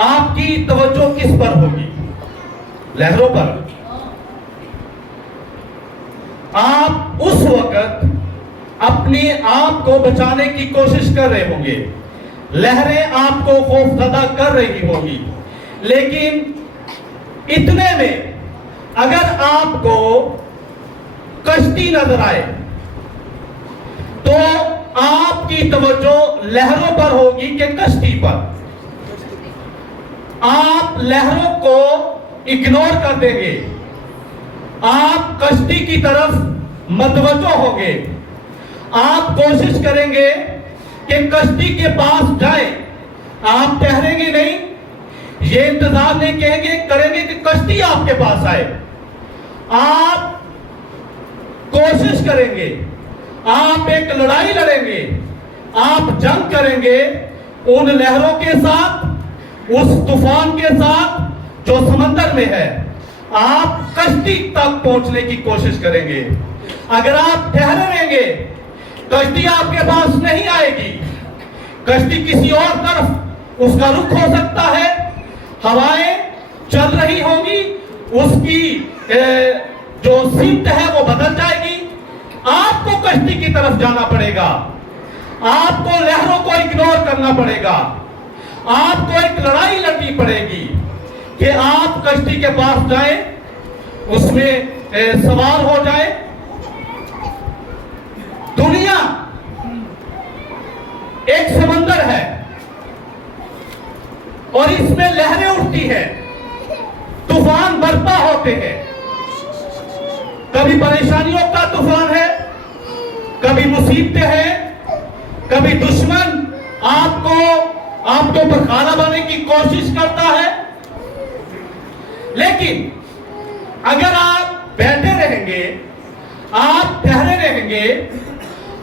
آپ کی توجہ کس پر ہوگی؟ لہروں پر؟ آپ اس وقت اپنے آپ کو بچانے کی کوشش کر رہے ہوں گے، لہریں آپ کو خوف زدہ کر رہی ہوں گی، لیکن اتنے میں اگر آپ کو کشتی نظر آئے تو آپ کی توجہ لہروں پر ہوگی کہ کشتی پر؟ آپ لہروں کو اگنور کر دیں گے، آپ کشتی کی طرف متوجہ ہوں گے، آپ کوشش کریں گے کہ کشتی کے پاس جائیں، آپ ٹھہریں گے نہیں، یہ انتظار نہیں کریں گے کہ کشتی آپ کے پاس آئے، آپ کوشش کریں گے، آپ ایک لڑائی لڑیں گے، آپ جنگ کریں گے ان لہروں کے ساتھ، اس طوفان کے ساتھ جو سمندر میں ہے، آپ کشتی تک پہنچنے کی کوشش کریں گے۔ اگر آپ ٹھہرے رہیں گے، کشتی آپ کے پاس نہیں آئے گی، کشتی کسی اور طرف اس کا رخ ہو سکتا ہے، ہوائیں چل رہی ہوں گی، اس کی جو سمت ہے وہ بدل جائے گی، آپ کو کشتی کی طرف جانا پڑے گا، آپ کو لہروں کو اگنور کرنا پڑے گا، آپ کو ایک لڑائی لڑنی پڑے گی کہ آپ کشتی کے پاس جائیں، اس میں سوار ہو جائیں۔ دنیا ایک سمندر ہے اور اس میں لہریں اٹھتی ہیں، طوفان برپا ہوتے ہیں، کبھی پریشانیوں کا طوفان ہے، کبھی مصیبتیں ہیں، کبھی دشمن آپ کو پر کھانا بنانے کی کوشش کرتا ہے، لیکن اگر آپ بیٹھے رہیں گے، آپ ٹھہرے رہیں گے،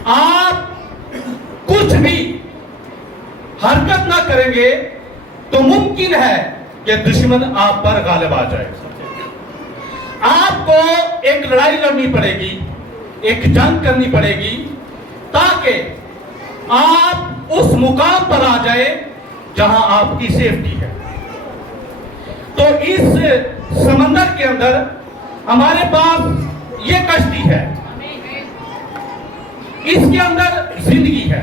آپ کچھ بھی حرکت نہ کریں گے تو ممکن ہے کہ دشمن آپ پر غالب آ جائے۔ آپ کو ایک لڑائی لڑنی پڑے گی، ایک جنگ کرنی پڑے گی تاکہ آپ اس مقام پر آ جائیں جہاں آپ کی سیفٹی ہے۔ تو اس سمندر کے اندر ہمارے پاس یہ کشتی ہے، اس کے اندر زندگی ہے،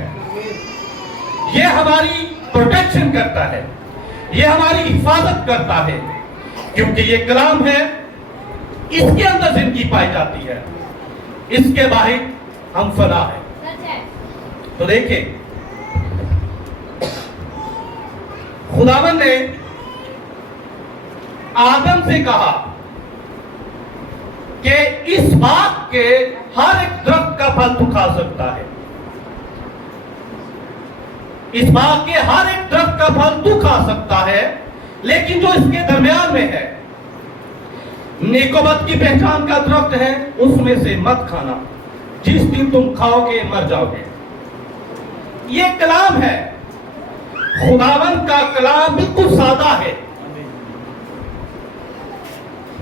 یہ ہماری پروٹیکشن کرتا ہے، یہ ہماری حفاظت کرتا ہے، کیونکہ یہ کلام ہے، اس کے اندر زندگی پائی جاتی ہے، اس کے باہر ہم فنا ہیں۔ تو دیکھیں، خداوند نے آدم سے کہا کہ اس باغ کے ہر ایک درخت کا پھل تو کھا سکتا ہے، اس باغ کے ہر ایک درخت کا پھل تو کھا سکتا ہے، لیکن جو اس کے درمیان میں ہے، نیک و بد کی پہچان کا درخت ہے، اس میں سے مت کھانا، جس دن تم کھاؤ گے مر جاؤ گے۔ یہ کلام ہے، خداوند کا کلام بالکل سادہ ہے،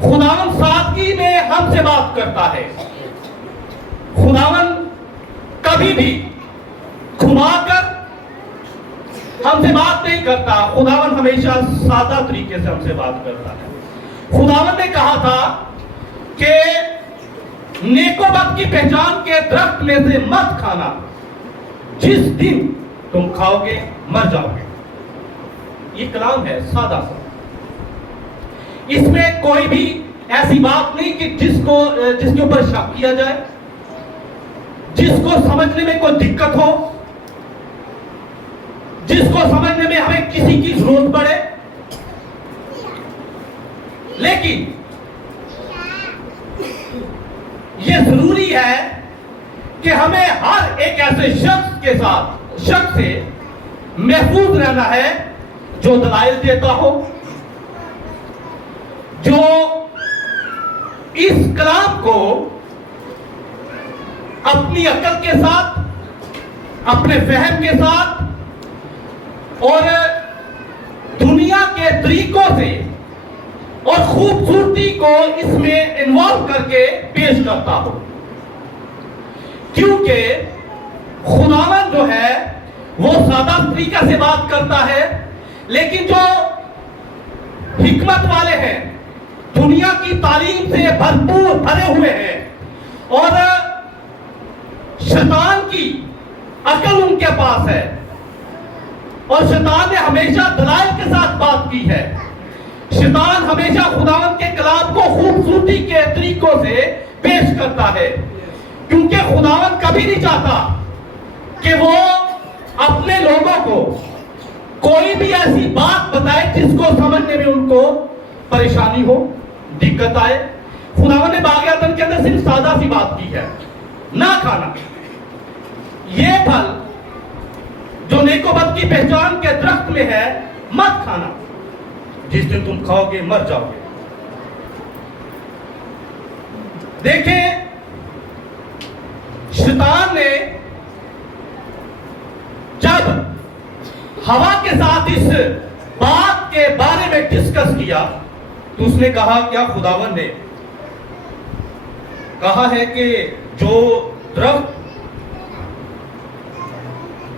خداوند سادگی میں ہم سے بات کرتا ہے، خداوند کبھی بھی گھما کر ہم سے بات نہیں کرتا، خداوند ہمیشہ سادہ طریقے سے ہم سے بات کرتا ہے۔ خداوند نے کہا تھا کہ نیک و بد کی پہچان کے درخت میں سے مت کھانا، جس دن تم کھاؤ گے مر جاؤ گے۔ یہ کلام ہے سادہ سا، اس میں کوئی بھی ایسی بات نہیں کہ جس کے اوپر شک کیا جائے، جس کو سمجھنے میں کوئی دقت ہو، جس کو سمجھنے میں ہمیں کسی کی ضرورت پڑے، لیکن یہ ضروری ہے کہ ہمیں ہر ایک ایسے شخص سے محفوظ رہنا ہے جو دلائل دیتا ہو، جو اس کلام کو اپنی عقل کے ساتھ، اپنے فہم کے ساتھ اور دنیا کے طریقوں سے اور خوبصورتی کو اس میں انوالو کر کے پیش کرتا ہو، کیونکہ خداوند جو ہے وہ سادہ طریقہ سے بات کرتا ہے، لیکن جو حکمت والے ہیں، دنیا کی تعلیم سے بھرپور بھرے ہوئے ہیں، اور شیطان کی عقل ان کے پاس ہے، اور شیطان نے ہمیشہ دلائل کے ساتھ بات کی ہے۔ شیطان ہمیشہ خداوند کے کلام کو خوبصورتی کے طریقوں سے پیش کرتا ہے، کیونکہ خداوند کبھی نہیں چاہتا کہ وہ اپنے لوگوں کو کوئی بھی ایسی بات بتائے جس کو سمجھنے میں ان کو پریشانی ہو، دقت آئے۔ خداوند نے باغ عدن کے اندر صرف سادہ سی بات کی ہے، نہ کھانا یہ پھل جو نیک و بد کی پہچان کے درخت میں ہے، مت کھانا، جس دن تم کھاؤ گے مر جاؤ گے۔ دیکھیں، شیطان نے جب ہوا کے ساتھ اس بات کے بارے میں ڈسکس کیا تو اس نے کہا، کیا خداوند نے کہا ہے کہ جو درخت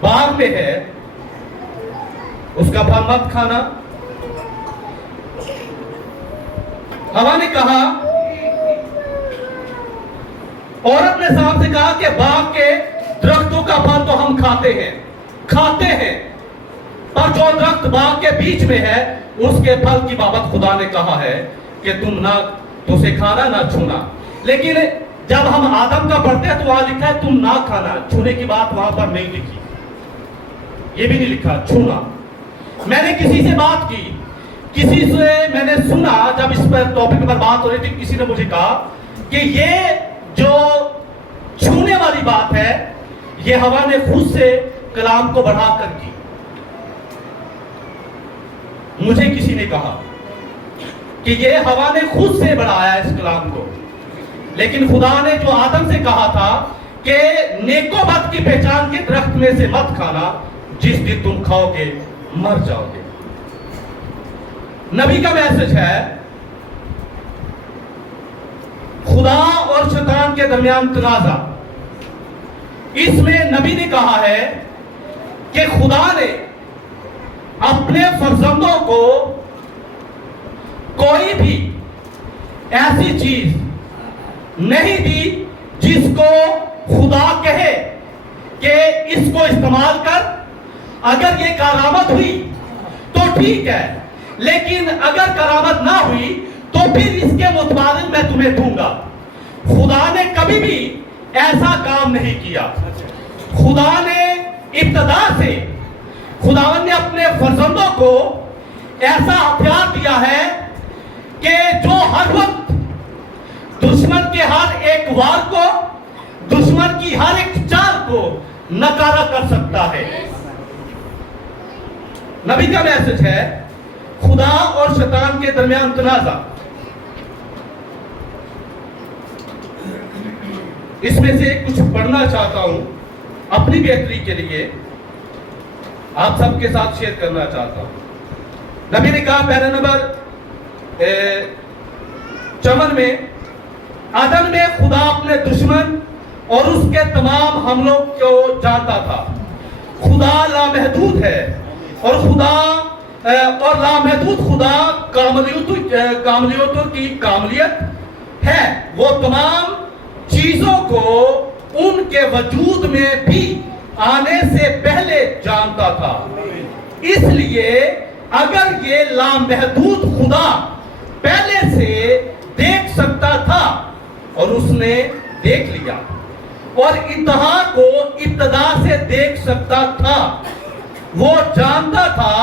باغ میں ہے اس کا پھل مت کھانا؟ ہوا نے کہا، عورت نے صاحب سے کہا کہ باغ کے درختوں کا پھل تو ہم کھاتے ہیں، پر جو درخت باغ کے بیچ میں ہے اس کے پھل کی بابت خدا نے کہا ہے کہ تم نہ تو اسے کھانا نہ چھونا۔ لیکن جب ہم آدم کا پڑھتے ہیں تو وہاں لکھا ہے تم نہ کھانا، چھونے کی بات وہاں پر نہیں لکھی، یہ بھی نہیں لکھا چھونا۔ میں نے کسی سے بات کی، کسی سے میں نے سنا، جب اس پر ٹاپک پر بات ہو رہی تھی، کسی نے مجھے کہا کہ یہ جو چھونے والی بات ہے یہ ہوا نے خود سے کلام کو بڑھا کر کی۔ مجھے کسی نے کہا کہ یہ ہوا نے خود سے بڑھایا اس کلام کو، لیکن خدا نے جو آدم سے کہا تھا کہ نیک و بد کی پہچان کے درخت میں سے مت کھانا، جس دن تم کھاؤ گے مر جاؤ گے۔ نبی کا میسج ہے، خدا اور شیطان کے درمیان تنازع۔ اس میں نبی نے کہا ہے کہ خدا نے اپنے فرزندوں کو کوئی بھی ایسی چیز نہیں دی جس کو خدا کہے کہ اس کو استعمال کر، اگر یہ کرامت ہوئی تو ٹھیک ہے، لیکن اگر کرامت نہ ہوئی تو پھر اس کے متبادل میں تمہیں دوں گا۔ خدا نے کبھی بھی ایسا کام نہیں کیا۔ خدا نے ابتدا سے، خداوند نے اپنے فرزندوں کو ایسا ہتھیار دیا ہے کہ جو ہر وقت دشمن کے ہر ایک وار کو، دشمن کی ہر ایک چال کو نکارا کر سکتا ہے۔ نبی کا میسج ہے، خدا اور شیطان کے درمیان تنازع۔ اس میں سے کچھ پڑھنا چاہتا ہوں، اپنی بہتری کے لیے آپ سب کے ساتھ شیئر کرنا چاہتا ہوں۔ نبی نے کہا پہلا نمبر، چمن میں عدن میں خدا اپنے دشمن اور اس کے تمام حملوں کو جانتا تھا۔ خدا لامحدود ہے، اور لامحدود خدا کاملیتوں کی کاملیت ہے۔ وہ تمام چیزوں کو ان کے وجود میں بھی آنے سے پہلے جانتا تھا۔ اس لیے اگر یہ لامحدود خدا پہلے سے دیکھ سکتا تھا اور اس نے دیکھ لیا، اور انتہا کو ابتدا سے دیکھ سکتا تھا، وہ جانتا تھا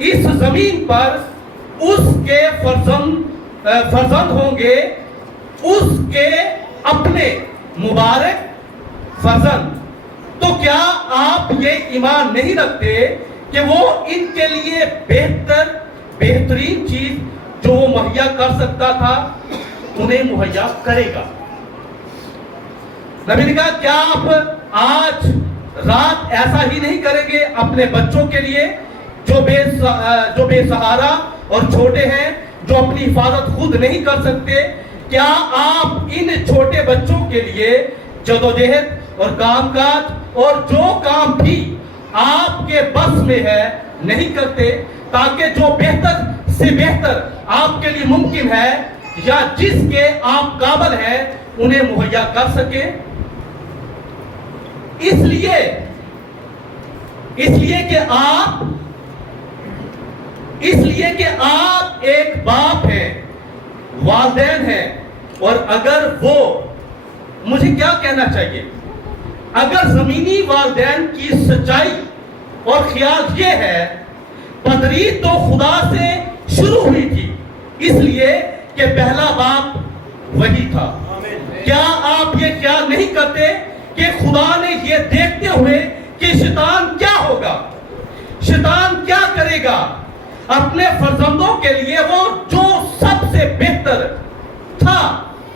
اس زمین پر اس کے فرزند ہوں گے، اس کے اپنے مبارک فرزند۔ تو کیا آپ یہ ایمان نہیں رکھتے کہ وہ ان کے لیے بہترین چیز جو وہ مہیا کر سکتا تھا انہیں مہیا کرے گا؟ نبی نے کہا، کیا آپ آج رات ایسا ہی نہیں کریں گے اپنے بچوں کے لیے جو بے سہارا اور چھوٹے ہیں، جو اپنی حفاظت خود نہیں کر سکتے؟ کیا آپ ان چھوٹے بچوں کے لیے جدوجہد اور کام کاج اور جو کام بھی آپ کے بس میں ہے نہیں کرتے، تاکہ جو بہتر سے بہتر آپ کے لیے ممکن ہے یا جس کے آپ قابل ہیں انہیں مہیا کر سکے؟ اس لیے کہ آپ ایک باپ ہیں، والدین ہیں، اور اگر وہ، مجھے کیا کہنا چاہیے، اگر زمینی والدین کی سچائی اور خیال یہ ہے، پدری تو خدا سے شروع ہوئی تھی اس لیے کہ پہلا باپ وہی تھا۔ کیا آپ یہ خیال نہیں کرتے کہ خدا نے یہ دیکھتے ہوئے کہ شیطان کیا ہوگا، شیطان کیا کرے گا، اپنے فرزندوں کے لیے وہ جو سب سے بہتر تھا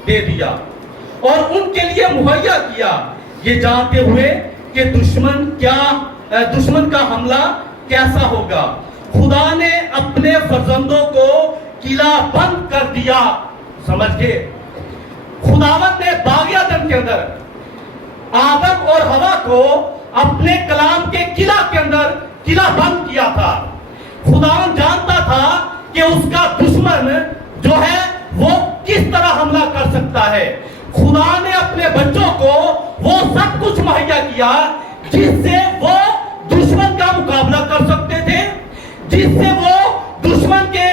دے دیا اور ان کے لیے مہیا کیا، یہ جانتے ہوئے کہ دشمن کا حملہ کیسا ہوگا؟ خدا نے اپنے فرزندوں کو قلعہ بند کر دیا، سمجھ گئے؟ خداوند نے باغ عدن کے اندر آدم اور حوا کو اپنے کلام کے قلعہ کے اندر قلعہ بند کیا تھا۔ خداوند جانتا تھا کہ اس کا دشمن جو ہے وہ کس طرح حملہ کر سکتا ہے۔ خدا نے اپنے بچوں کو وہ سب کچھ مہیا کیا جس سے وہ دشمن کا مقابلہ کر سکتے تھے، جس سے وہ دشمن کے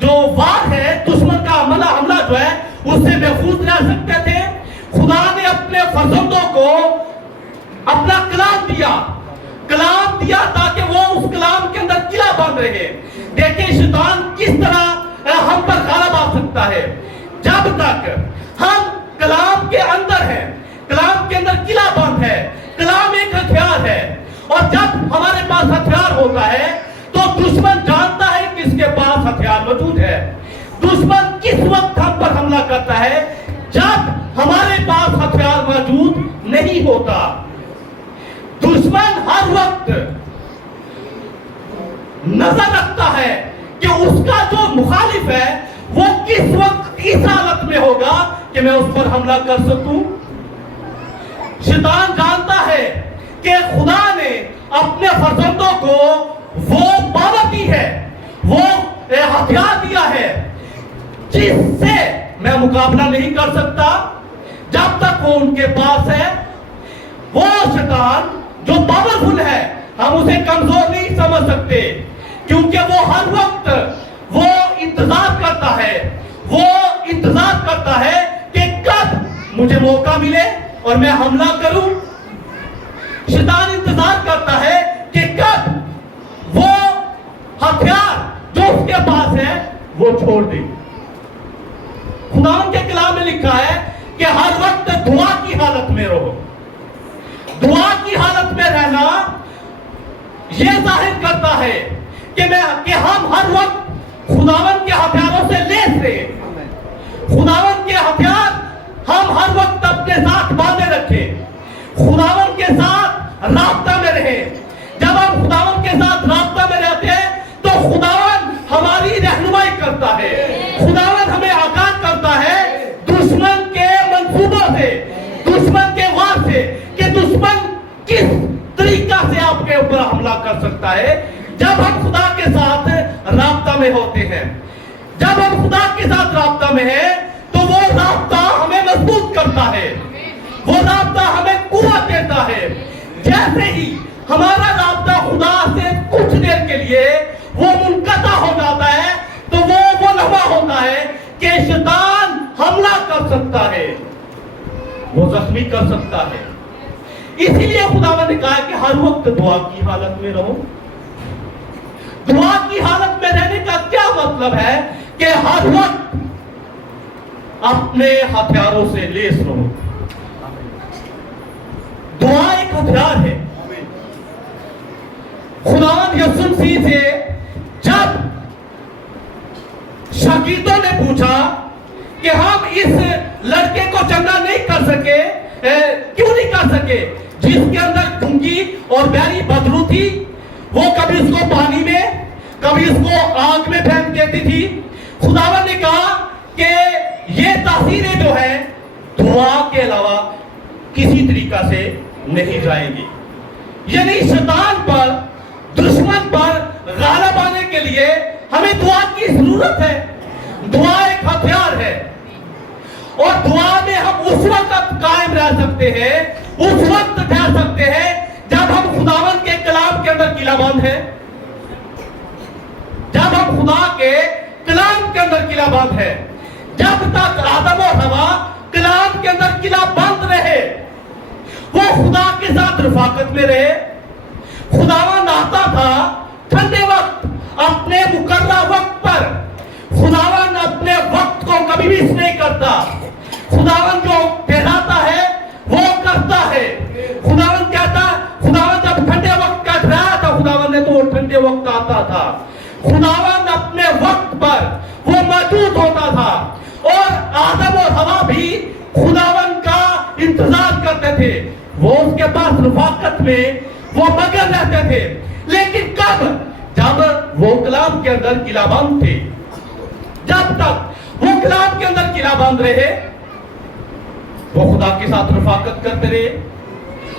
جو وار ہے، دشمن کا حملہ جو ہے اس سے محفوظ رہ سکتے تھے۔ خدا نے اپنے فرزندوں کو اپنا کلام دیا تاکہ وہ اس کلام کے اندر قلعہ بند رہے۔ دیکھیں شیطان کس طرح ہم پر غالب آ سکتا ہے، جب تک ہم کلام کے اندر ہیں، کلام کے اندر قلعہ بند ہے۔ کلام ایک ہتھیار ہے، اور جب ہمارے پاس ہتھیار ہوتا ہے تو دشمن جانتا ہے کہ اس کے پاس ہتھیار موجود ہے۔ دشمن کس وقت ہم پر حملہ کرتا ہے؟ جب ہمارے پاس ہتھیار موجود نہیں ہوتا۔ دشمن ہر وقت نظر رکھتا ہے کہ اس کا جو مخالف ہے وہ کس وقت اس حالت میں ہوگا کہ میں اس پر حملہ کر سکوں۔ شیطان جانتا ہے کہ خدا نے اپنے فرزندوں کو وہ پاور دی ہے، وہ ہتھیار دیا ہے جس سے میں مقابلہ نہیں کر سکتا جب تک وہ ان کے پاس ہے۔ وہ شیطان جو پاورفل ہے ہم اسے کمزور نہیں سمجھ سکتے، کیونکہ وہ ہر وقت وہ انتظار کرتا ہے کہ کب مجھے موقع ملے اور میں حملہ کروں۔ شیطان انتظار کرتا ہے کہ کب وہ ہتھیار جو اس کے پاس ہے وہ چھوڑ دے۔ خدا کے کلام میں لکھا ہے کہ ہر وقت دعا کی حالت میں رہو۔ دعا کی حالت میں رہنا یہ ظاہر کرتا ہے کہ ہم ہر وقت خداوند کے ہتھیاروں سے لیس رہے، خداوند کے ہتھیار ہم ہر وقت اپنے ساتھ باندھے رکھیں، خداوند کے ساتھ رابطہ میں رہیں۔ جب ہم خداوند کے ساتھ رابطہ میں رہتے ہیں تو خداوند ہماری رہنمائی کرتا ہے، خداوند ہمیں آگاہ کرتا ہے دشمن کے منصوبوں سے، دشمن کے وار سے، کہ دشمن کس طریقہ سے آپ کے اوپر حملہ کر سکتا ہے۔ جب ہم خدا کے ساتھ رابطہ میں ہوتے ہیں، جب ہم خدا کے ساتھ رابطہ میں ہیں تو وہ رابطہ ہمیں مضبوط کرتا ہے، وہ رابطہ ہمیں قوت دیتا ہے۔ جیسے ہی ہمارا رابطہ خدا سے کچھ دیر کے لیے وہ منقطع ہو جاتا ہے تو وہ لمحہ ہوتا ہے کہ شیطان حملہ کر سکتا ہے، وہ زخمی کر سکتا ہے۔ اسی لیے خداوند نے کہا کہ ہر وقت دعا کی حالت میں رہو۔ دعا کی حالت میں رہنے کا کیا مطلب ہے؟ کہ ہر وقت اپنے ہتھیاروں سے لیس رہو۔ دعا ایک ہتھیار ہے۔ خداوند یسوع مسیح سے جب شاگردوں نے پوچھا کہ ہم اس لڑکے کو چنگا نہیں کر سکے، کیوں نہیں کر سکے؟ جس کے اندر گنگی اور بہری بدرو تھی، وہ کبھی اس کو پانی میں، کبھی اس کو آگ میں پھینک دیتی تھی۔ خداوند نے کہا کہ یہ تاثیریں جو ہیں دعا کے علاوہ کسی طریقہ سے نہیں جائیں گی۔ یعنی شیطان پر، دشمن پر غالب آنے کے لیے ہمیں دعا کی ضرورت ہے. دعا ایک ہتھیار ہے اور دعا میں ہم اس وقت قائم رہ سکتے ہیں, اس وقت ٹھہر سکتے ہیں جب ہم خداوند کے کلام کے اندر قلعہ بند ہیں. جب ہم خدا کے کلام کے اندر قلعہ بند ہے. جب تک آدم اور حوا کلام کے اندر قلعہ بند رہے, وہ خدا کے ساتھ رفاقت میں رہے. خداوند آتا تھا ٹھنڈے وقت اپنے مقررہ وقت پر. خداوند اپنے وقت کو کبھی بھی نہیں کرتا. خداوند جو ٹھہراتا ہے وہ کرتا ہے. خداوند کہتا, خداوند جب ٹھنڈے وقت کا ٹھہرایا تھا خداوند نے, تو وہ ٹھنڈے وقت آتا تھا. خداوند اپنے وقت پر وہ موجود ہوتا تھا. اور آدم اور حوا بھی خداوند کا انتظار کرتے تھے. وہ اس کے پاس رفاقت میں وہ مگن رہتے تھے. لیکن کب؟ جب وہ کلام کے اندر قلعہ بند تھے. جب تک وہ کلام کے اندر قلعہ بند رہے وہ خدا کے ساتھ رفاقت کرتے رہے.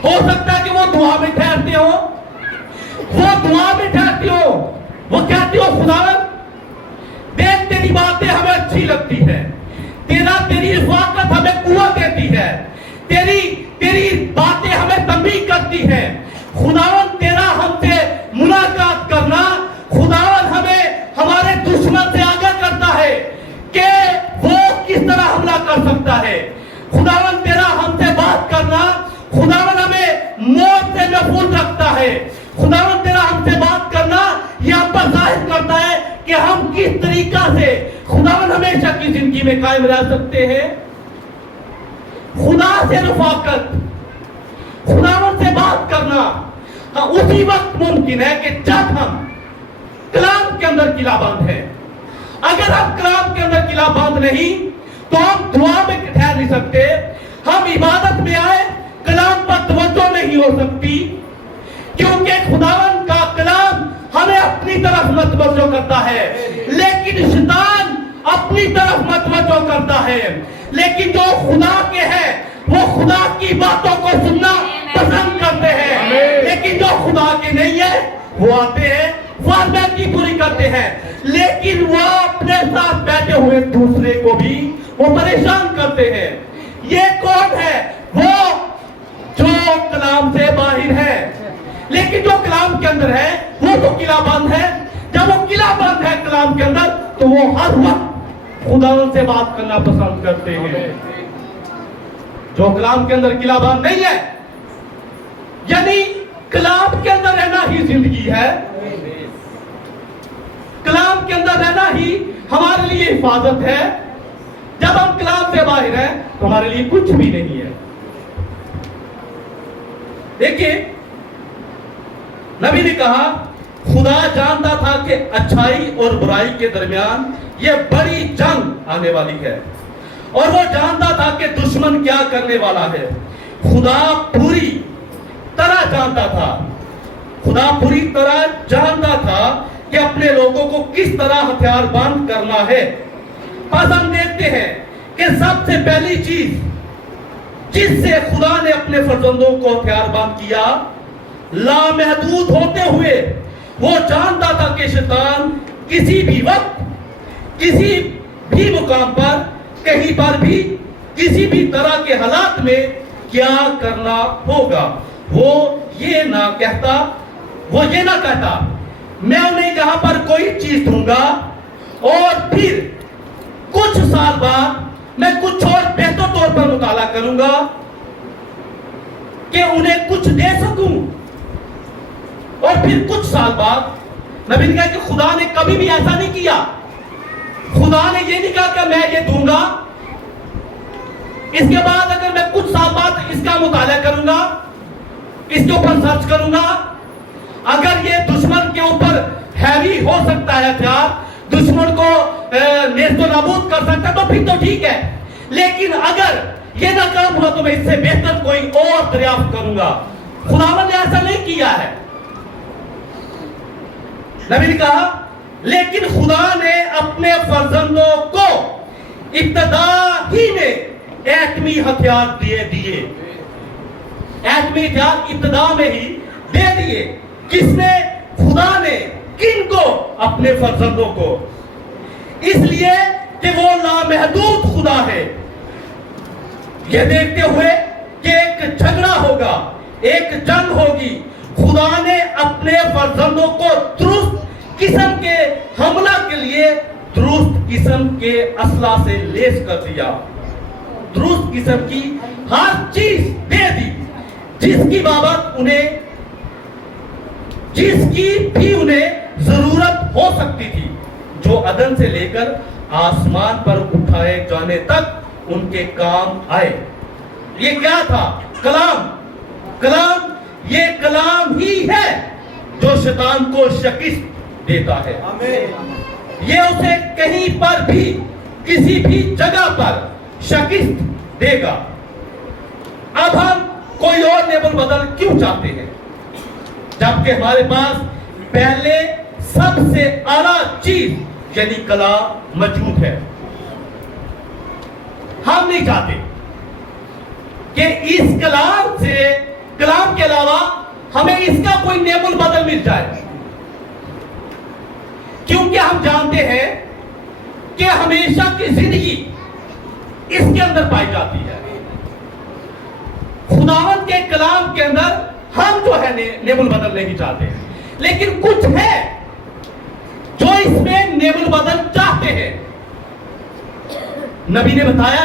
ہو سکتا ہے کہ وہ دعا میں ٹھہرتے ہو, وہ دعا میں ٹھہرتی ہو, وہ کہتی ہو خداوند دیکھ تیری باتیں ہمیں اچھی لگتی ہے, تیری رفاقت ہمیں قوت دیتی ہے, تیری باتیں ہمیں تنبیہ کرتی ہیں. خداوند تیرا ہم سے ملاقات کرنا, خداوند ہمیں ہمارے دشمن سے آگاہ کرتا ہے کہ وہ کس طرح حملہ کر سکتا ہے. خداوند تیرا ہم سے بات کرنا, خداوند ہمیں موت سے محفوظ رکھتا ہے. خداوند تیرا ہم سے بات کرنا یہاں پر ظاہر کرتا ہے کہ ہم کس طریقہ سے خداوند ہمیشہ کی زندگی میں قائم رہ سکتے ہیں. خدا سے رفاقت, خداوند سے بات کرنا اسی وقت ممکن ہے کہ جب ہم کلام کے اندر قلعہ بند ہے. اگر ہم کلام کے اندر قلعہ بند نہیں تو ہم دعا میں ٹھہر نہیں سکتے. ہم عبادت میں آئے, کلام پر توجہ نہیں ہو سکتی, کیونکہ خداوند کا کلام ہمیں اپنی طرف متوجہ کرتا ہے, لیکن شیطان اپنی طرف متوجہ کرتا ہے. لیکن جو خدا کے ہیں وہ خدا کی باتوں کو سننا پسند کرتے ہیں. لیکن جو خدا کے نہیں ہے وہ آتے ہیں, فارمیلٹی پوری کرتے ہیں, لیکن وہ اپنے ساتھ بیٹھے ہوئے دوسرے کو بھی وہ پریشان کرتے ہیں. یہ کون ہے؟ وہ جو کلام سے باہر ہے. لیکن جو کلام کے اندر ہے وہ تو قلعہ بند ہے. جب وہ قلعہ بند ہے کلام کے اندر تو وہ ہر وقت خداوند سے بات کرنا پسند کرتے ہیں. جو کلام کے اندر قلعہ بند نہیں ہے, یعنی کلام کے اندر رہنا ہی زندگی ہے, کلام کے اندر رہنا ہی ہمارے لیے حفاظت ہے. جب ہم کلام سے باہر ہیں تو ہمارے لیے کچھ بھی نہیں ہے. دیکھیے نبی نے کہا خدا جانتا تھا کہ اچھائی اور برائی کے درمیان یہ بڑی جنگ آنے والی ہے, اور وہ جانتا تھا کہ دشمن کیا کرنے والا ہے. خدا پوری طرح جانتا تھا, خدا پوری طرح جانتا تھا کہ اپنے لوگوں کو کس طرح ہتھیار بند کرنا ہے. بس ہم دیکھتے ہیں کہ سب سے پہلی چیز جس سے خدا نے اپنے فرزندوں کو ہتھیار بند کیا, لامحدود ہوتے ہوئے وہ جانتا تھا کہ شیطان کسی بھی وقت, کسی بھی مقام پر, کہیں پر بھی, کسی بھی طرح کے حالات میں کیا کرنا ہوگا. وہ یہ نہ کہتا میں انہیں یہاں پر کوئی چیز دوں گا اور پھر کچھ سال بعد میں کچھ اور بہتر طور پر مطالعہ کروں گا کہ انہیں کچھ دے سکوں. اور پھر کچھ سال بعد نبی نے کہا کہ خدا نے کبھی بھی ایسا نہیں کیا. خدا نے یہ نہیں کہا کہ میں یہ دوں گا, اس کے بعد اگر میں کچھ سال بعد اس کا مطالعہ کروں گا, اس کے اوپر سرچ کروں گا, اگر یہ دشمن کے اوپر ہیوی ہو سکتا ہے ہتھیار, دشمن کو نیست و نابود کر سکتا ہے تو پھر تو ٹھیک ہے, لیکن اگر یہ ناکام ہوا تو میں اس سے بہتر کوئی اور دریافت کروں گا. خداوند نے ایسا نہیں کیا ہے. نبی نے کہا لیکن خدا نے اپنے فرزندوں کو ابتدا ہی میں ایٹمی ہتھیار دیے. ایٹمی ہتھیار ابتدا میں ہی دے دیے. کس نے؟ خدا نے. کن کو؟ اپنے فرزندوں کو، اس لیے کہ وہ لامحدود خدا ہے۔ یہ دیکھتے ہوئے کہ ایک جھگڑا ہوگا، ایک جنگ ہوگی، خدا نے اپنے فرزندوں کو درست قسم کے حملہ کے لیے درست قسم کے اسلحہ سے لیس کر دیا، درست قسم کی ہر چیز دے دی جس کی بابت جس کی بھی انہیں ضرورت ہو سکتی تھی، جو عدن سے لے کر آسمان پر اٹھائے جانے تک ان کے کام آئے۔ یہ کیا تھا؟ کلام، یہ کلام ہی ہے جو شیطان کو شکست دیتا ہے۔ یہ اسے کہیں پر بھی کسی بھی جگہ پر شکست دے گا۔ اب ہم کوئی اور نیبل بدل کیوں چاہتے ہیں جبکہ ہمارے پاس پہلے سب سے اعلیٰ چیز یعنی کلام موجود ہے؟ ہم نہیں چاہتے کہ اس کلام کے علاوہ ہمیں اس کا کوئی نیبل بدل مل جائے، کیونکہ ہم جانتے ہیں کہ ہمیشہ کی زندگی اس کے اندر پائی جاتی ہے۔ خداوند کے کلام کے اندر ہم جو ہے نیبل بدل نہیں چاہتے ہیں، لیکن کچھ ہے جو اس میں نیبل بدل چاہتے ہیں۔ نبی نے بتایا،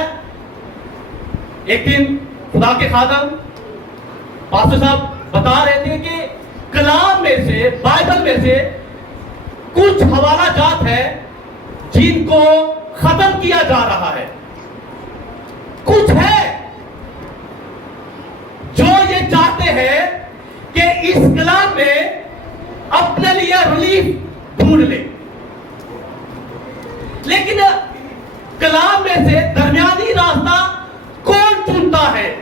ایک دن خدا کے خادم پاسٹر صاحب بتا رہے تھے کہ کلام میں سے، بائبل میں سے کچھ حوالہ جات ہے جن کو ختم کیا جا رہا ہے۔ کچھ ہے جو یہ چاہتے ہیں کہ اس کلام میں اپنے لیے ریلیف ڈھونڈ لے، لیکن کلام میں سے درمیانی راستہ کون چنتا ہے؟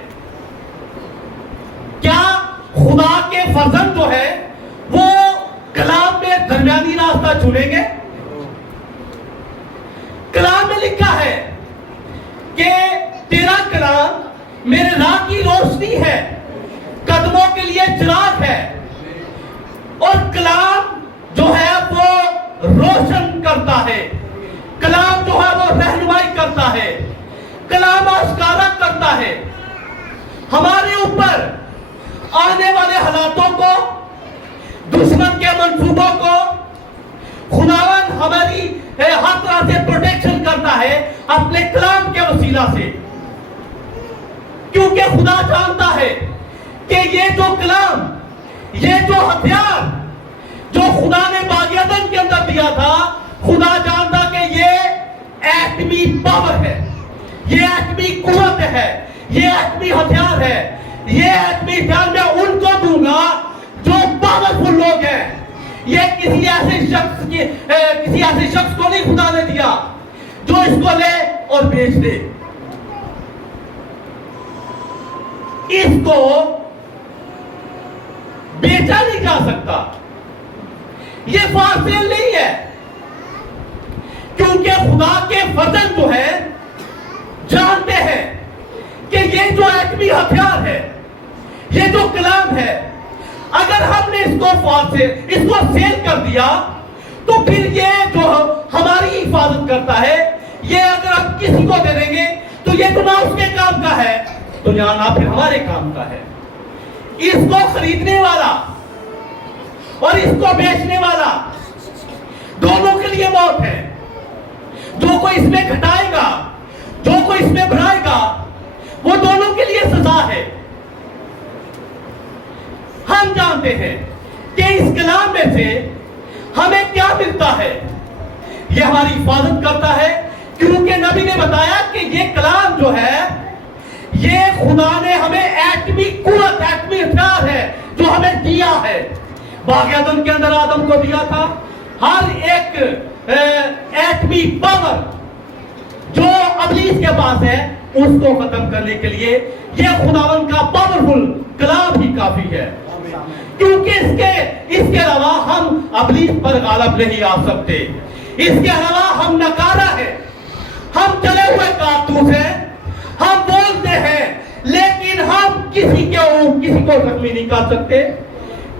کیا خدا کے فرزند جو ہے وہ کلام میں درمیانی راستہ چنیں گے؟ کلام میں لکھا ہے کہ تیرا کلام میرے راہ کی روشنی ہے، قدموں کے لیے چراغ ہے، اور کلام جو ہے وہ روشن کرتا ہے، کلام جو ہے وہ رہنمائی کرتا ہے، کلام آشکارا کرتا ہے ہمارے اوپر آنے والے حالاتوں کو، دشمن کے منصوبوں کو۔ خداوند ہماری ہر طرح سے پروٹیکشن کرتا ہے اپنے کلام کے وسیلہ سے، کیونکہ خدا جانتا ہے کہ یہ جو کلام، یہ جو ہتھیار جو خدا نے باغ عدن کے اندر دیا تھا، خدا جانتا کہ یہ ایٹمی پاور ہے، یہ ایٹمی قوت ہے، یہ ایٹمی ہتھیار ہے۔ یہ ایٹمی ہتھیار میں ان کو دوں گا جو پاورفل لوگ ہیں۔ یہ کسی ایسے شخص کو نہیں خدا نے دیا جو اس کو لے اور بیچ دے۔ اس کو بیچا نہیں جا سکتا، یہ فار سیل نہیں ہے، کیونکہ خدا کے فرزند جو ہے جانتے ہیں کہ یہ جو ایٹمی ہتھیار ہے، یہ جو کلام ہے، اگر ہم نے اس کو سیل کر دیا تو پھر یہ جو ہماری حفاظت کرتا ہے، یہ اگر ہم کسی کو دے دیں گے تو یہ تو نہ اس کے کام کا ہے تو نہ پھر ہمارے کام کا ہے۔ اس کو خریدنے والا اور اس کو بیچنے والا دونوں کے لیے موت ہے۔ جو کوئی اس میں گھٹائے گا، جو کوئی اس میں بڑھائے گا، وہ دونوں کے لیے سزا ہے۔ ہم جانتے ہیں کہ اس کلام میں سے ہمیں کیا ملتا ہے۔ یہ ہماری حفاظت کرتا ہے، کیونکہ نبی نے بتایا کہ یہ کلام جو ہے یہ خدا نے ہمیں ایٹمی قوت، ایٹمی ہتھیار ہے جو ہمیں دیا ہے۔ باغ عدن کے اندر آدم کو دیا تھا ہر ایک ایٹمی پاور جو ابلیس کے پاس ہے، اس کو ختم کرنے کے لیے یہ خداوند کا پاورفل کلام ہی کافی ہے، کیونکہ اس کے علاوہ ہم ابلیس پر غالب نہیں آ سکتے۔ اس کے علاوہ ہم نکارا ہے، ہم چلے ہوئے کارتوس ہیں، ہم بولتے ہیں لیکن ہم کسی کو زخمی نہیں کر سکتے،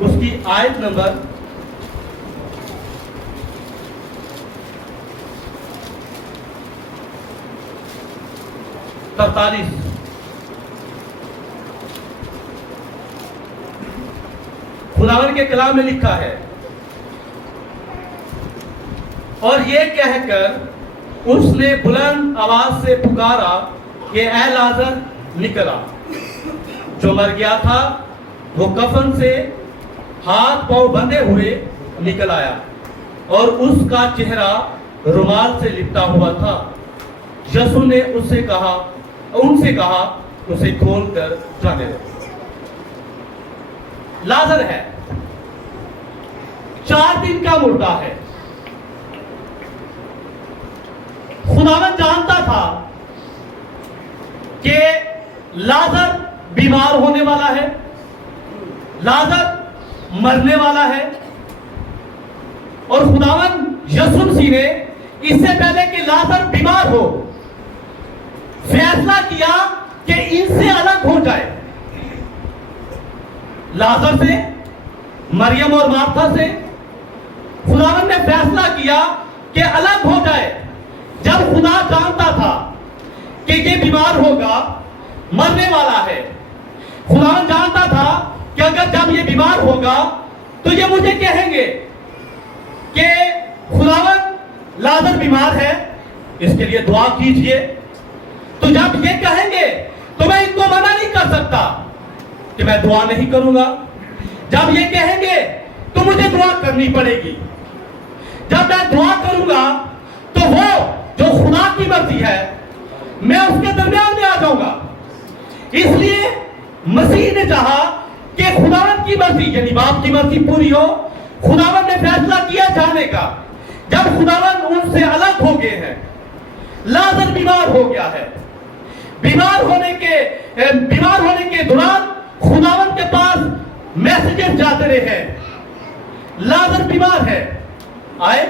اس کی آیت نمبر 43 خداوند کے کلام میں لکھا ہے، اور یہ کہہ کر اس نے بلند آواز سے پکارا کہ اے لازر نکلا۔ جو مر گیا تھا وہ کفن سے ہاتھ پاؤں بندھے ہوئے نکل آیا، اور اس کا چہرہ رومال سے لپٹا ہوا تھا۔ یسوع نے ان سے کہا اسے کھول کر جانے دو۔ لازر ہے، 4 دن کا مردہ ہے۔ خداوند جانتا تھا کہ لازر بیمار ہونے والا ہے، لازر مرنے والا ہے، اور خداوند یسوع مسیح نے اس سے پہلے کہ لازر بیمار ہو فیصلہ کیا کہ ان سے الگ ہو جائے، لازر سے، مریم اور مارتھا سے خداوند نے فیصلہ کیا کہ الگ ہو جائے۔ جب خدا جانتا تھا کہ یہ بیمار ہوگا، مرنے والا ہے، خداوند جانتا تھا کہ اگر جب یہ بیمار ہوگا تو یہ مجھے کہیں گے کہ خداوند لازر بیمار ہے، اس کے لیے دعا کیجئے۔ تو جب یہ کہیں گے تو میں ان کو منع نہیں کر سکتا کہ میں دعا نہیں کروں گا۔ جب یہ کہیں گے تو مجھے دعا کرنی پڑے گی۔ جب میں دعا کروں گا تو وہ جو خدا کی مرضی ہے میں اس کے درمیان میں آ جاؤں گا۔ اس لیے مسیح نے چاہا کہ خداوند کی مرضی یعنی باپ کی مرضی پوری ہو۔ خداوند نے فیصلہ کیا جانے کا۔ جب خداوند ان سے الگ ہو گئے ہیں، لازر بیمار ہو گیا ہے، بیمار ہونے کے دوران خداوند کے پاس میسجز جاتے رہے ہیں، لازر بیمار ہے، آئے؟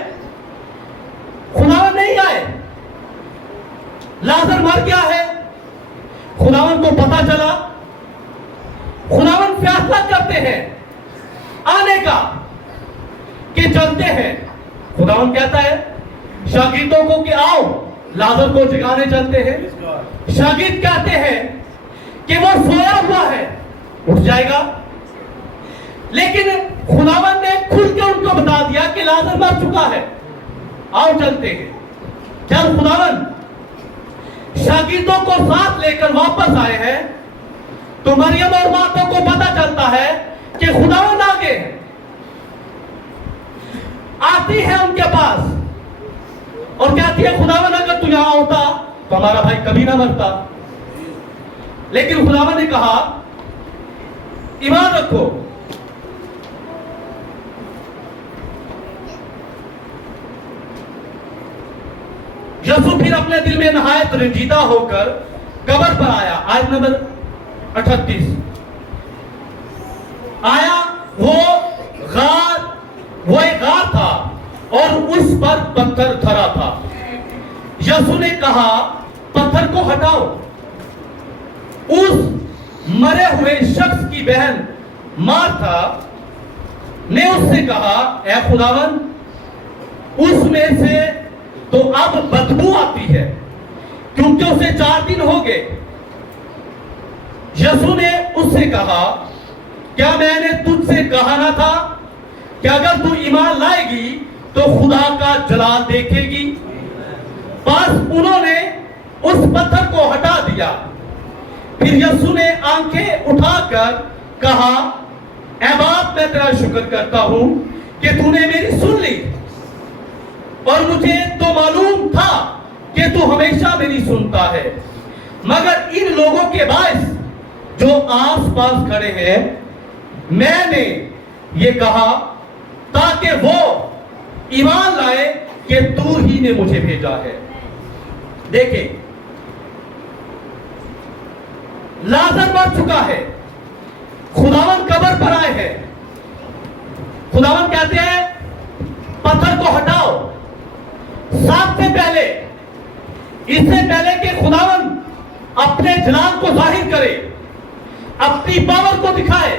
خداوند نہیں آئے، لازر مر گیا ہے۔ خداوند کو پتا چلا، خداوند فیصلہ کرتے ہیں آنے کا کہ چلتے ہیں۔ خداوند کہتا ہے شاگردوں کو کہ آؤ لازر کو جگانے چلتے ہیں۔ شاگرد کہتے ہیں کہ وہ سویا ہوا ہے، اٹھ جائے گا، لیکن خداوند نے کھل کے ان کو بتا دیا کہ لازر مر چکا ہے، آؤ چلتے ہیں۔ جب خداوند شاگردوں کو ساتھ لے کر واپس آئے ہیں تو مریم اور مارتھا کو پتا چلتا ہے کہ خداوند آگے ہیں۔ آتی ہے ان کے پاس اور کہتی ہے خداوند اگر تو یہاں ہوتا تو ہمارا بھائی کبھی نہ مرتا۔ لیکن خداوند نے کہا ایمان رکھو، یسوع پھر اپنے دل میں نہایت رنجیدہ ہو کر قبر پر آیا۔ آیت نمبر 38 آیا، وہ ایک غار تھا اور اس پر پتھر دھرا تھا۔ یسوع نے کہا پتھر کو ہٹاؤ۔ اس مرے ہوئے شخص کی بہن مارتھا نے اس سے کہا اے خداوند اس میں سے تو اب بدبو آتی ہے کیونکہ اسے 4 دن ہو گئے۔ یسوع نے اس سے کہا کیا میں نے تجھ سے کہا نہ تھا کہ اگر تو ایمان لائے گی تو خدا کا جلال دیکھے گی؟ بس انہوں نے اس پتھر کو ہٹا دیا۔ پھر یسوع نے آنکھیں اٹھا کر کہا اے باپ میں تیرا شکر کرتا ہوں کہ تو نے میری سن لی، اور مجھے تو معلوم تھا کہ تو ہمیشہ میری سنتا ہے، مگر ان لوگوں کے باعث جو آس پاس کھڑے ہیں میں نے یہ کہا تاکہ وہ ایمان لائے کہ تو ہی نے مجھے بھیجا ہے۔ دیکھیں لازر مر چکا ہے، خداوند قبر پر آئے ہیں، خداوند کہتے ہیں پتھر کو ہٹاؤ۔ سب سے پہلے اس سے پہلے کہ خداوند اپنے جلال کو ظاہر کرے، اپنی پاور کو دکھائے،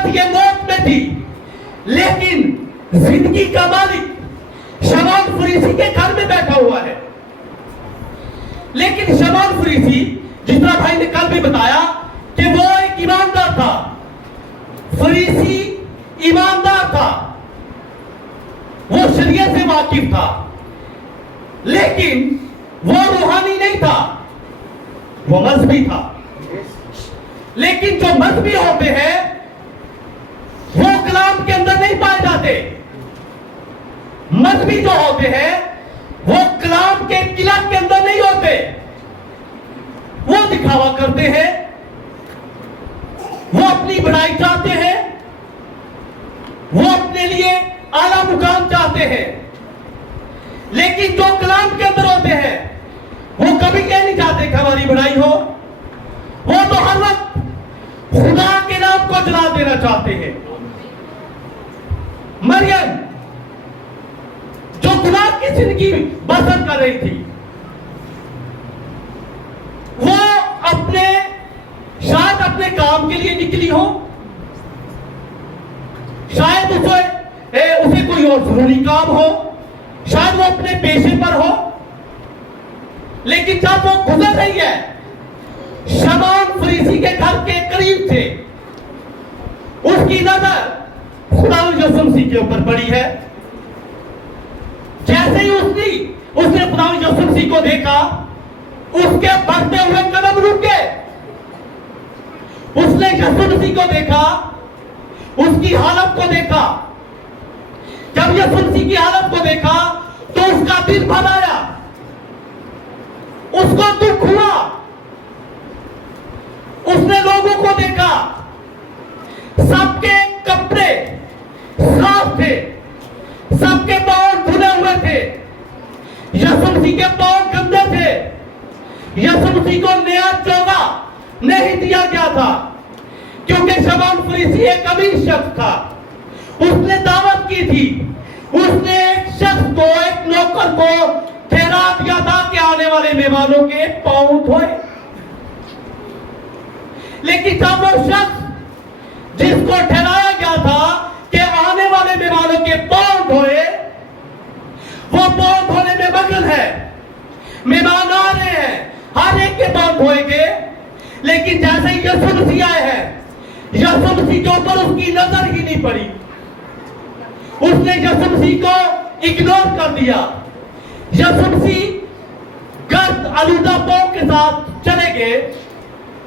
عورت یہ موت میں تھی، لیکن زندگی کا مالک شمعون فریسی کے گھر میں بیٹھا ہوا ہے. لیکن شمعون فریسی، جس طرح بھائی نے کل بھی بتایا کہ وہ ایک ایماندار تھا، فریسی ایماندار تھا، وہ شریعت سے واقف تھا، لیکن وہ روحانی نہیں تھا، وہ مذہبی تھا. لیکن جو مذہبی ہوتے ہیں وہ کلام کے اندر نہیں پائے جاتے. مذہبی جو ہوتے ہیں وہ کلام کے قلعہ کے اندر نہیں ہوتے. وہ دکھاوا کرتے ہیں، وہ اپنی بڑائی چاہتے ہیں، وہ اپنے لیے اعلیٰ مقام چاہتے ہیں. لیکن جو کلام کے اندر ہوتے ہیں وہ کبھی یہ نہیں چاہتے کہ ہماری بڑائی ہو. وہ تو ہر وقت خدا کے نام کو جلا دینا چاہتے ہیں. مریم جو گناہ کی زندگی بسر کر رہی تھی، وہ شاید اپنے کام کے لیے نکلی ہو، شاید اسے کوئی اور ضروری کام ہو، شاید وہ اپنے پیشے پر ہو. لیکن جب وہ گزر رہی ہے، شمعون فریسی کے گھر کے قریب سے اس کی نظر خدا یسوع مسیح کے اوپر پڑی ہے. جیسے ہی اس نے خدا یسوع مسیح کو دیکھا، اس کے بڑھتے ہوئے قدم رک گئے. اس نے یسوع مسیح کو دیکھا، اس کی حالت کو دیکھا. جب یسوع مسیح کی حالت کو دیکھا تو اس کا دل بھر آیا، اس کو دکھ ہوا. اس نے لوگوں کو دیکھا، سب کے کپڑے صاف تھے، سب کے پاؤں دھلے ہوئے تھے، یسوع مسیح کے پاؤں گندے تھے. یسوع مسیح کو نیا چوگا نہیں دیا گیا تھا، کیونکہ شمعون فریسی ایک امیر شخص تھا. اس نے دعوت کی تھی، اس نے ایک شخص کو، ایک نوکر کو ٹھہرا دیا تھا کہ آنے والے مہمانوں کے پاؤں دھوئے. لیکن جب وہ شخص جس کو ٹھہرایا گیا تھا کہ آنے والے مہمانوں کے پاؤں دھوئے، وہ پاؤں دھونے میں مگن ہے. مہمان آ رہے ہیں، ہر ایک کے پاؤں دھوئیں گے. لیکن جیسے ہی یسوع مسیح آئے ہیں، یسوع مسیح کے اوپر اس کی نظر ہی نہیں پڑی. اس نے یسوع مسیح کو اگنور کر دیا. یسوع مسیح گرد آلودہ پاؤں کے ساتھ چلے گئے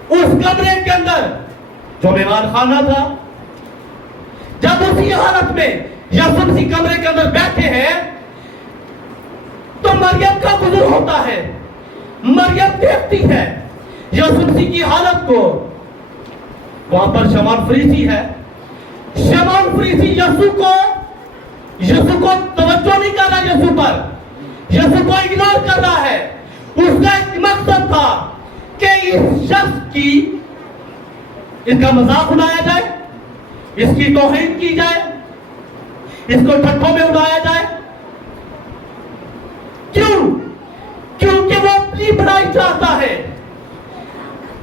اس کمرے کے اندر جو مہمان خانہ تھا. جب اسی حالت میں یسوع مسیح کمرے کے اندر بیٹھے ہیں تو مریم کا گزر ہوتا ہے. مریم دیکھتی ہے یسوع مسیح کی حالت کو. وہاں پر شمعون فریسی ہے. شمعون فریسی یسوع کو توجہ نہیں کر رہا، یسوع کو اگنور کر رہا ہے. اس کا ایک مقصد تھا کہ اس شخص کی، اس کا مذاق اڑایا جائے، اس کی توہین کی جائے، اس کو ٹھٹھوں میں اڑایا جائے. کیوں؟ کیونکہ وہ اپنی بڑائی چاہتا ہے.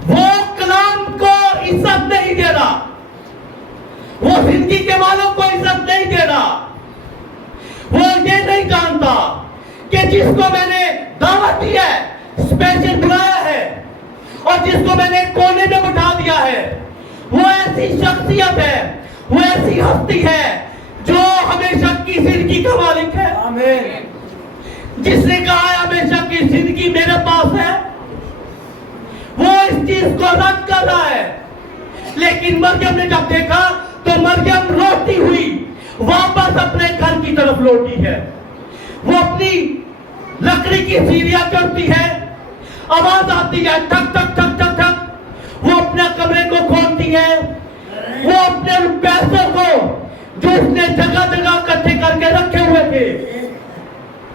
وہ کلام کو عزت نہیں دے رہا، وہ زندگی کے والوں کو عزت نہیں دے رہا. وہ یہ نہیں جانتا کہ جس کو میں نے دعوت دی ہے، اسپیشل بلایا ہے، اور جس کو میں نے کونے میں بٹھا دیا ہے، وہ ایسی شخصیت ہے، وہ ایسی ہستی ہے جو ہمیشہ کی زندگی کا مالک ہے. آمین. جس نے کہا ہے ہمیشہ کی زندگی میرے پاس ہے، وہ اس چیز کو رد کر رہا ہے. لیکن مریم نے جب دیکھا تو مریم روتی ہوئی واپس اپنے گھر کی طرف لوٹی ہے. وہ اپنی لکڑی کی سیڑھیاں چڑھتی ہے، آواز آتی ہے ٹھک ٹھک ٹھک ٹھک ٹھک. وہ اپنے کمرے کو کھولتی ہے. وہ اپنے پیسوں کو جو اس نے جگہ جگہ اکٹھے کر کے رکھے ہوئے تھے،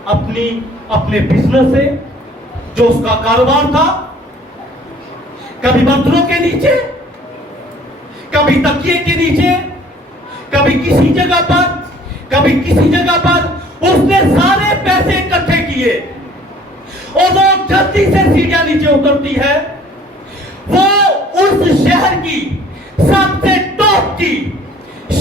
اپنے بزنس سے، جو اس کا کاروبار تھا، کبھی برتنوں کے نیچے، کبھی تکیے کے نیچے، کبھی کسی جگہ پر اس نے سارے پیسے اکٹھے کیے. اور وہ جلدی سے سیڑھیاں نیچے اترتی ہے. وہ اس شہر کی سب سے ٹاپ کی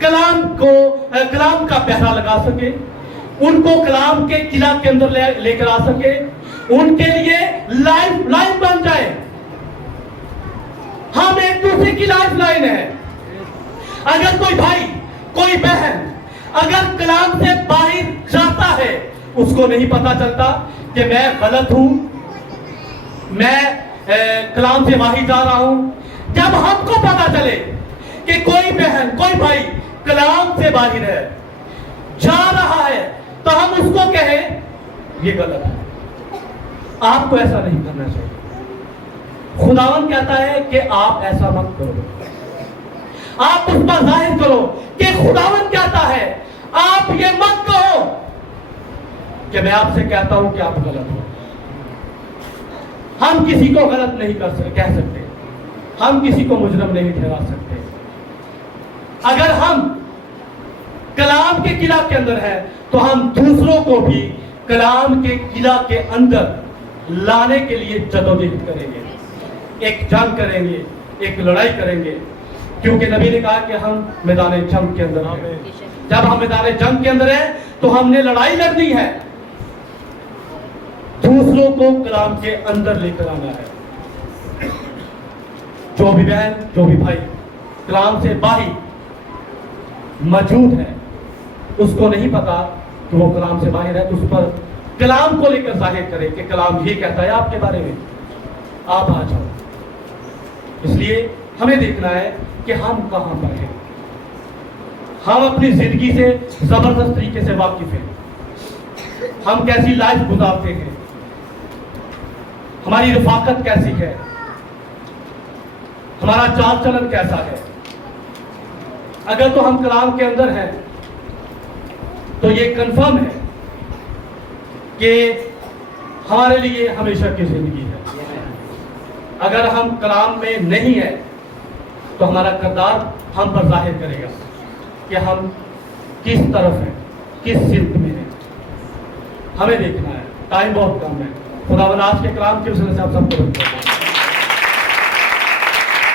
کلام کا پہرا لگا سکے، ان کو کلام کے قلعہ کے اندر لے کر آ سکے، ان کے لیے لائف بن جائے۔ ہم ایک دوسرے کی لائف لائن ہے۔ اگر کوئی بھائی، کوئی بہن اگر کلام سے باہر جاتا ہے، اس کو نہیں پتا چلتا کہ میں غلط ہوں، میں کلام سے باہر جا رہا ہوں۔ جب ہم کو پتا چلے کہ کوئی بہن، کوئی بھائی کلام سے باہر ہے، جا رہا ہے، تو ہم اس کو کہیں یہ غلط ہے، آپ کو ایسا نہیں کرنا چاہیے۔ خداوند کہتا ہے کہ آپ ایسا مت کرو، آپ اس پر ظاہر کرو کہ خداوند کہتا ہے آپ یہ مت کہو کہ میں آپ سے کہتا ہوں کہ آپ غلط ہو۔ ہم کسی کو غلط نہیں کہہ سکتے، ہم کسی کو مجرم نہیں ٹھہرا سکتے۔ اگر ہم کلام کے قلعہ کے اندر ہیں تو ہم دوسروں کو بھی کلام کے قلعہ کے اندر لانے کے لیے جدوجہد کریں گے، ایک جنگ کریں گے، ایک لڑائی کریں گے، کیونکہ نبی نے کہا کہ ہم میدان جنگ کے اندر ہیں۔ جب ہم میدان جنگ کے اندر ہیں تو ہم نے لڑائی لڑنی ہے، دوسروں کو کلام کے اندر لے کر آنا ہے۔ جو بھی بہن، جو بھی بھائی کلام سے باہر موجود ہے، اس کو نہیں پتا کہ وہ کلام سے باہر ہے، تو اس پر کلام کو لے کر ظاہر کرے کہ کلام یہ کہتا ہے آپ کے بارے میں، آپ آ جاؤ۔ اس لیے ہمیں دیکھنا ہے کہ ہم کہاں پر ہیں۔ ہم اپنی زندگی سے زبردست طریقے سے واقف ہیں، ہم کیسی لائف گزارتے ہیں، ہماری رفاقت کیسی ہے، ہمارا چال چلن کیسا ہے۔ اگر تو ہم کلام کے اندر ہیں تو یہ کنفرم ہے کہ ہمارے لیے ہمیشہ کی زندگی ہے۔ اگر ہم کلام میں نہیں ہیں تو ہمارا کردار ہم پر ظاہر کرے گا کہ ہم کس طرف ہیں، کس سمت میں ہیں۔ ہمیں دیکھنا ہے، ٹائم بہت کم ہے۔ خداوند آج کے کلام کی وجہ سے آپ سب کو